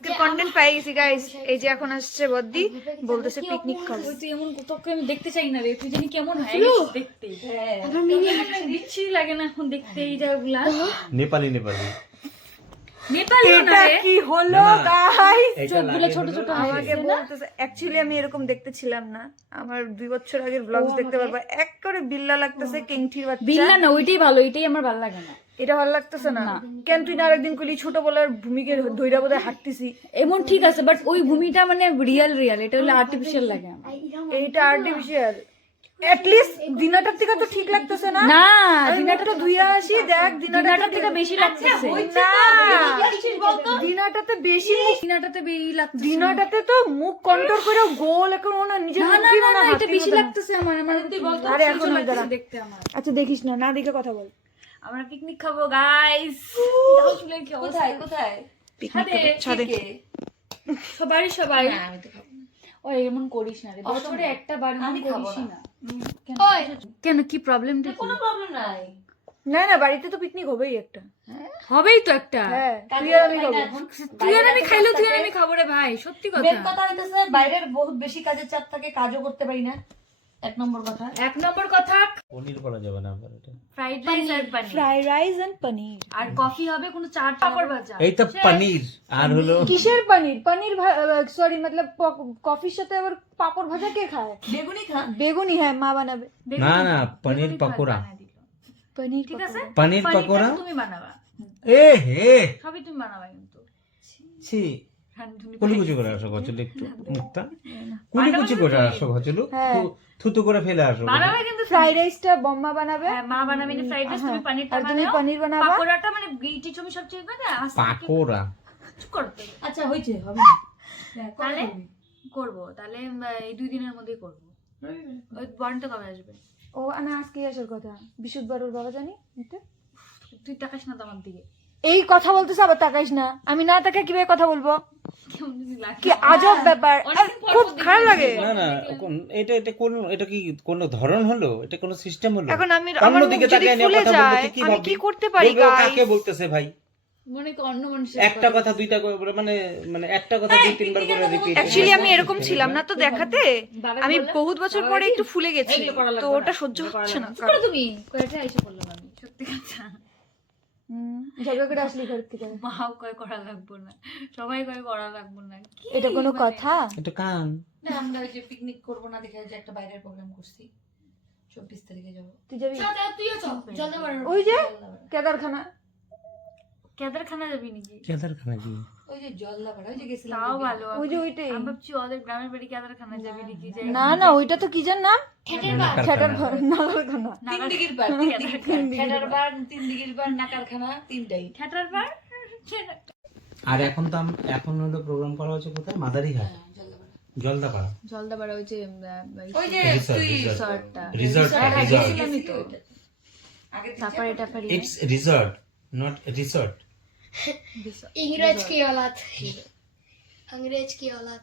আজকে কন্টেন্ট পাই গেছি গাইস। এই যে এখন আসছে বদ্দি, বলতেছে পিকনিক খাবো। তুই এমন তোকে আমি দেখতে চাই না রে, তুই জানি কেমন হয়ে গেছিস দেখতে। আমার মিনি বিচ্ছিরি লাগে না এখন দেখতে এই জায়গাগুলা। নেপালি এটা কি হলো গাইস? চোখগুলো ছোট ছোট আমাকে বলতেছে অ্যাকচুয়ালি আমি এরকম দেখতে ছিলাম না। আমার 2 বছর আগের ব্লগস দেখতে পারবা, এক করে বিল্লা লাগতেছে, কিংঠির বাচ্চা। বিল্লা না, ওইটাই ভালো, এটাই আমার ভালো লাগে না। এটা ভালো লাগতেছে না কেন? তুই না আরেকদিন কইলি ছোটবেলার ভূমিকে ধইরা বোধহয় হাঁটতেছি। এমন ঠিক আছে, বাট ওই ভূমিটা মানে রিয়েল, এটা হলো আর্টিফিশিয়াল লাগে আমার। এইটা আর্টিফিশিয়াল। এট লিস্ট দিনাটার থেকে তো ঠিক লাগতেছে না? না, দিনাটা ধুইয়া আসি, দেখ দিনাটার থেকে বেশি লাগতেছে। দিনাটাতে বেশি, দিনাটাতে বেশি লাগতেছে। দিনাটাতে তো মুখ কন্ট্রোল করে গোল এখন মনে হয় নিজের না না মুখই না, মনে হয় এটা বেশি লাগতেছে আমার। তুই বল তো, আরে এখন ওই দাঁড়া। দেখতে আমার। আচ্ছা দেখিস না, না দেখে কথা বল। আমরা পিকনিক খাবো গাইস। কোথায় কোথায়? ছাদে। সবাই ওই এমন করিস না রে, বছরে একটা বার এমন করিস না। কেন, কি প্রবলেমটা? কোনো প্রবলেম নাই। না না, বাড়িতে তো পিকনিক হবেই একটা। হবেই তো একটা। হ্যাঁ, তুই আর আমি খাবো। তুই আর আমি খাইলেও তুই আর আমি খাবো রে ভাই, সত্যি কথা। মেন কথা হইতেছে বাইরের বহুত বেশি কাজের চাপ থাকে, কাজও করতে পারি না। এক নম্বর কথা পনির করা যাবে না আবার এটা। ফ্রাইড রাইস আর paneer, fried rice and paneer. আর কফি হবে, কোনো চাট পাপড় ভাজা। এই তো পনির আর হলো কিসের পনির? পনির সরি মতলব কফির সাথে আবার পাপড় ভাজা কে খায়? বেগুনি খা। বেগুনি, হ্যাঁ মা বানাবে। না না পনির পকোড়া। পনির ঠিক আছে, পনির পকোড়া তুমি বানাবা। এ হে সবই তুমি বানাবা কিন্তু। ছি কুলুকুচি করে আসো গচলু, একটু মুখটা কুলুকুচি করে আসো গচলু, থুতু করে ফেলে আসো। বানাবা কিন্তু ফ্রাইড রাইসটা বম্মা বানাবে। হ্যাঁ, মা বানাবে না ফ্রাইড রাইস, তুমি পনিরটা আর তুমি বানাও। পনির বানাবা। পাকোড়াটা মানে গিটি তুমি সব ঠিক করে আস্তে পাকোড়া চুপ করতে। আচ্ছা হইছে, হবে না। তাহলে করবো, তাহলে এই 2 দিনের মধ্যেই করবো। ওই বন্ডটা কবে আসবে? ও না, আজকে আসার কথা। বিশুদ্ধবার ওর বাবা জানি এটা। তুই তাকাস না তো আমার দিকে, এই কথা বলতেছ আবার তাকাইস না। আমি না তাকাই কিভাবে কথা বলবো? কেমন জানি লাগে। কি আজব ব্যাপার, খুব খারাপ লাগে। না না, এটা এটা কোন, এটা কি কোন ধরন হলো? এটা কোন সিস্টেম হলো? এখন আমি আমার মুখ অন্যদিকে যদি তাকায় নিয়ে ফুলে কথা বলবো যায়, তুই কি আমি ভাববি? কি করতে পারি বলবে, ও গাইস? কাকে বলতেছে ভাই? মনে কর অন্য মানুষের একটা কথা দুইটা করে, মানে মানে একটা কথা 2-3 বার করে রিপিট। অ্যাকচুয়ালি আমি এরকম ছিলাম না তো দেখাতে। আমি বহুত বছর পরে একটু ফুলে গেছি, তো ওটা সহ্য হচ্ছে না। করো তুমি কয়টা এসে করলাম আমি, সত্যি কথা। ঝগড়া করে আসলি ঘর থেকে। মাও কয় করা লাগবো না, সবাই কয় করা লাগবো না। কি এটা কোনো কথা? এটা কান না, আমরা ওই যে পিকনিক করবো না দেখে যে একটা বাইরের প্রোগ্রাম করছি, 24 তারিখে যাবো। তুই যাবি? তুইও চল, জলদাপাড়া। ওই যে কেদারখানা। কেদারখানা যাবি নাকি? কেদারখানা কি? ওই যে জলদাপাড়া, ওই যে গেছিলাম। তাও ভালো। ওই যে ওইটাই। আমি ভাবছি ওদের গ্রামের বাড়ি কেদারখানা যাবি নাকি। যে না না, ওইটা তো কি জান নাম? ছেটার নাগারখানা। তিন দিঘির পার, খেটার বার, তিন দিঘির পার, নাকারখানা, তিনটাই। খেটার বার। আর এখন তো এখন হলো প্রোগ্রাম করা হচ্ছে কোথায়? মাদারিঘাট, জলদাপাড়া। জলদাপাড়া, ওই যে ওই যে তুই রিসর্টটা। রিসর্ট আমি তো আগে সাফারি টাফারি। It's resort not resort. अंग्रेज की औलाद, अंग्रेज की औलाद।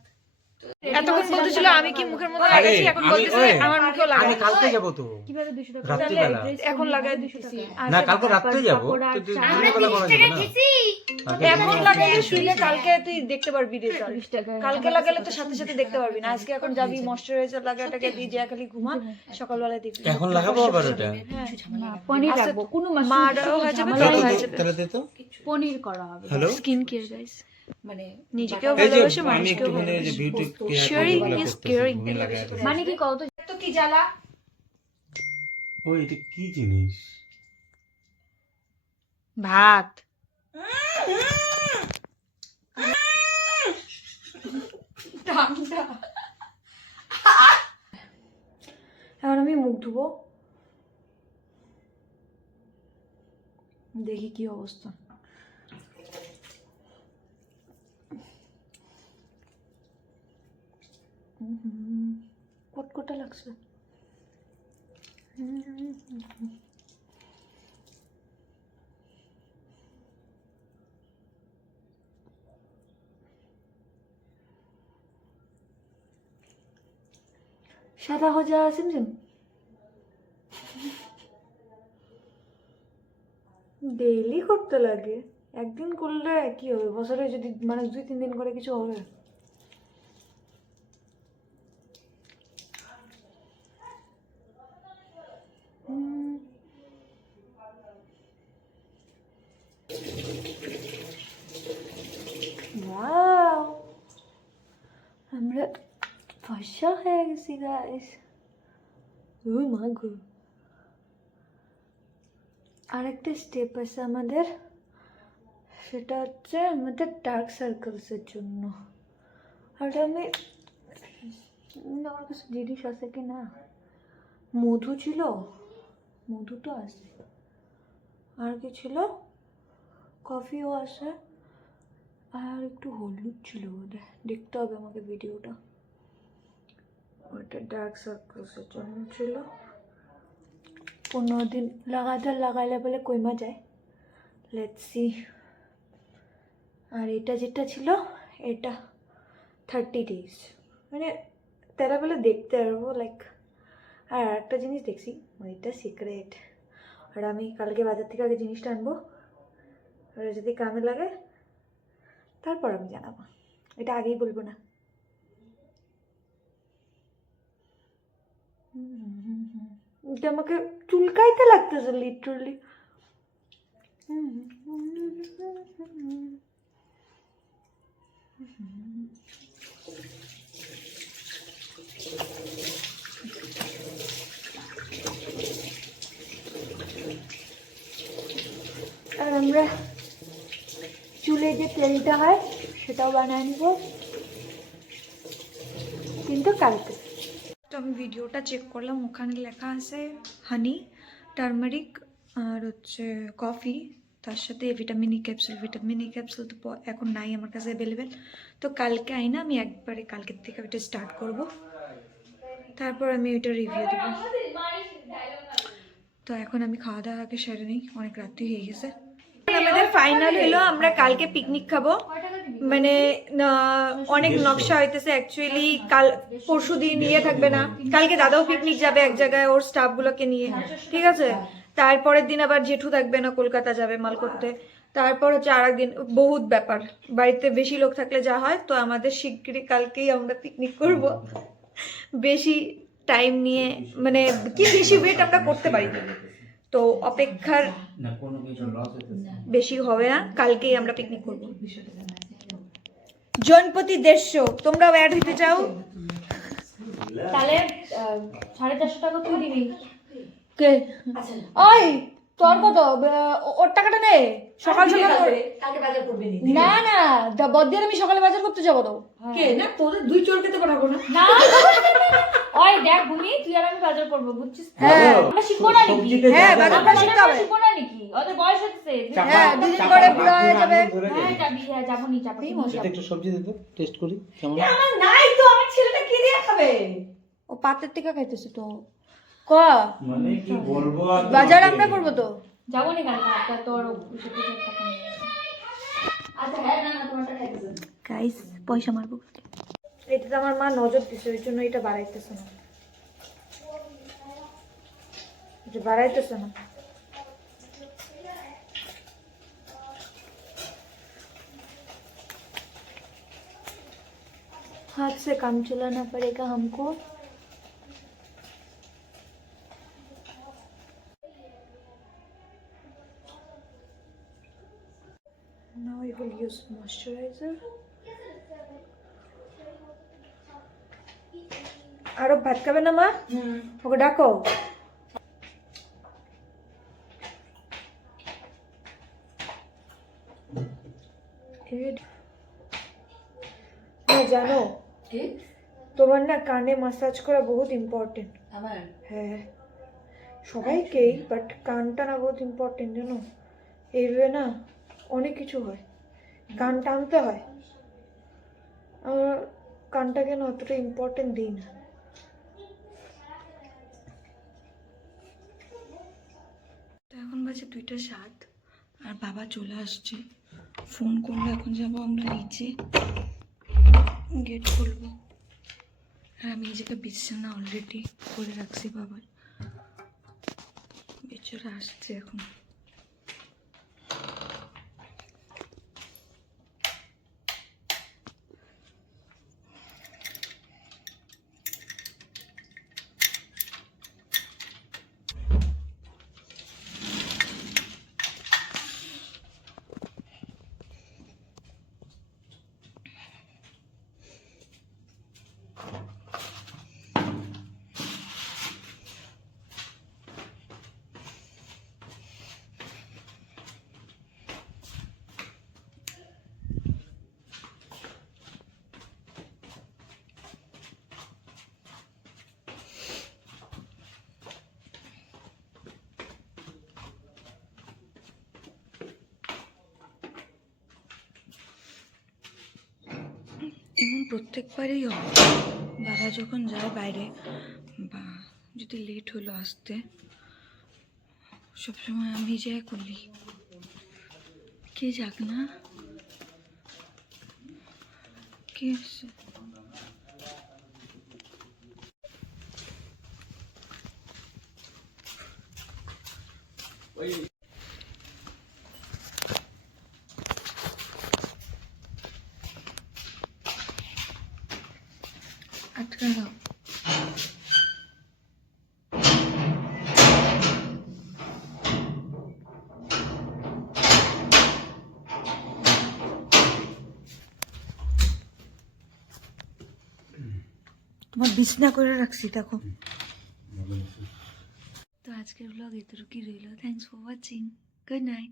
এতক্ষণ বলতেছিল আমি কি মুখের মধ্যে লাগাইছি, এখন বলতেছে আমার মুখেও লাগাই। আমি কালকে যাব তো কিভাবে 200 টাকা? রাত্রিবেলা। এখন লাগাই দিতেছি। না কালকে রাত্রে যাব তো, দিনের বেলা করা যাবে না। এখন লাগাইলে শুইলে কালকে তুই দেখতে পারবি রেজাল্ট। কালকে লাগালে তো সাথে সাথে দেখতে পারবি না। আজকে এখন যাবি ময়শ্চারাইজার লাগাটাকে দিয়ে যা খালি ঘুমা, সকালবেলা দেখবি। এখন লাগাবো আবার ওটা? পনির রাখবো, কোনো মারাও হয়ে যাবে, দাও তোরাও তো, হয়ে যাবে। তাহলে দে তো। পনির করা হবে। হ্যালো, স্কিন কেয়ার গাইস, মানে নিজেকেও এই যে ভালোবাসো, আমি মানুষকেও একটু মানে যে ভালোবাসো। Beauty Sharing is caring. মানে কি কত তো কি জ্বালা? ও এটা কি জিনিস? ভাত। এখন আমি মুখ ধুবো, দেখি কি অবস্থা। কটকটা লাগছে। সাদা हो जा सिमसिम। ডেইলি করতে লাগে, একদিন করলে কি হবে, বছরে যদি মানে 2-3 দিন করে কিছু হবে? ওয়াও, আমরা ফর্সা হয়ে গেছি গাইস। ওই মা গো, আরেকটা স্টেপ আছে আমাদের, সেটা হচ্ছে আমাদের ডার্ক সার্কেলসের জন্য। আর আমি আমার কাছে জিনিস আছে কি না, মধু ছিল, মধু তো আছে, আর কি ছিল, কফিও আছে, আর একটু হলুদ ছিল বোধহয়, দেখতে হবে আমাকে ভিডিওটা। ওটা ডার্ক সার্কেলসের জন্য ছিল। 15 দিন লাগাইলে বলে কইমা যায়, লেটস সি। আর এটা যেটা ছিল এটা 30 days, মানে তারা বলে দেখতে পারবো লাইক। আর একটা জিনিস দেখছি, ওইটা সিক্রেট। আর আমি কালকে বাজার থেকে আগে জিনিসটা আনবো, আর যদি কামে লাগে তারপর আমি জানাবো, এটা আগেই বলবো না। এটা আমাকে চুলকাইতে লাগতেছে লিটারালি। আর আমরা চুলে যে তেলটা হয় সেটাও বানিয়ে নিব, কিন্তু কালকে। তো আমি ভিডিওটা চেক করলাম, ওখানে লেখা আছে হানি, টার্মারিক আর হচ্ছে কফি, তার সাথে vitamin E capsule. Vitamin E capsule তো এখন নাই আমার কাছে অ্যাভেলেবেল, তো কালকে আইনা আমি একবারে কালকের থেকে ওইটা স্টার্ট করব, তারপর আমি ওইটা রিভিউ দেবো। তো এখন আমি খাওয়া দাওয়া আগে সেরে নিই, অনেক রাত্রি হয়ে গেছে। আমাদের ফাইনাল হলো, আমরা কালকে পিকনিক খাবো, মানে অনেক নকশা হইতেছে অ্যাকচুয়ালি। কাল পরশু দিন নিয়ে থাকবে না, কালকে দাদাও পিকনিক যাবে এক জায়গায় ওর স্টাফগুলোকে নিয়ে, ঠিক আছে। তারপরের দিন আবার জেঠু থাকবে না, কলকাতা যাবে মাল করতে। তারপর হচ্ছে আর একদিন, বহুত ব্যাপার, বাড়িতে বেশি লোক থাকলে যা হয়। তো আমাদের শিগগিরই কালকেই আমরা পিকনিক করব, বেশি টাইম নিয়ে, মানে কি বেশি ওয়েট আমরা করতে পারি, তো অপেক্ষার বেশি হবে না, কালকেই আমরা পিকনিক করব। জনপতি 150, তোমরাও অ্যাড হইতে চাও? তাহলে 450 টাকা তুই দিবি। কে ওই তোর কত, ওর টাকাটা নে, সকাল সকাল কালকে বাজার করবে নি। না না, বদিয়ার আমি সকালে বাজার করতে যাবো তো। কে না তোদের দুই চোরকে তো পাঠাবো না। না ওই দেখ ভূমি, তুই আর আমি বাজার করবো, বুঝছিস? হ্যাঁ আমরা শিখবো না নাকি? হ্যাঁ, বাজারটা শিখতে হবে। শিখবো না নাকি? ওদের বয়স হচ্ছে। হ্যাঁ, 2 দিন পরে বুড়া হয়ে যাবে। হ্যাঁ যাবি, হ্যাঁ যাবো নি, চাপাতি একটু সবজি দিতে টেস্ট করি কেমন। আমার নাই তো, আমার ছেলেটা কি দিয়ে খাবে? ও পাতের থেকে খাইতেছে তো, ক মানে কি বলবো, বাজার আমরা করবো তো। যাবো নি কালকে, একটা তোর সাথে টাকা নিয়ে আসবো। আচ্ছা হ্যাঁ, না না তোমারটা খাইতেছেন। গাইস পয়সা মারবো, এটাতে আমার মা নজর দিছে, ওই জন্য এটা বাড়াইতেছে না, এটা বাড়াইতেছে না। हाथ से काम चलाना पड़ेगा हमको। Now I will use moisturizer. আরো ভাত খাবে না মা? ওকে ডাকো। জানো কি তোমার না কানে মাসাজ করা বহুত ইম্পর্টেন্ট। আমার হ্যাঁ সবাইকেই, বাট কানটা না বহুত ইম্পর্টেন্ট জানো, এইভাবে না অনেক কিছু হয়, কান টানতে হয়। আমার কানটাকে না অতটা ইম্পর্টেন্ট দিই না। তো এখন বাজে 2:07 আর বাবা চলে আসছে, ফোন করলো, এখন যাবো আমরা নিচে, গেট খুলবো। আর আমি এই জায়গায় বিছানা অলরেডি করে রাখছি বাবার, বেচারা আসছে এখন। প্রত্যেকবারই হয়, বাবা যখন যায় বাইরে বা যদি লেট হলো আসতে, সবসময় আমি যাই করি। কে যাক না, কে আসছে? আটকা দাও। তোমার বিছনা করে রাখছি, দেখো। তো আজকের ব্লগ এতটুকুই রইল। Thanks for watching. Good night.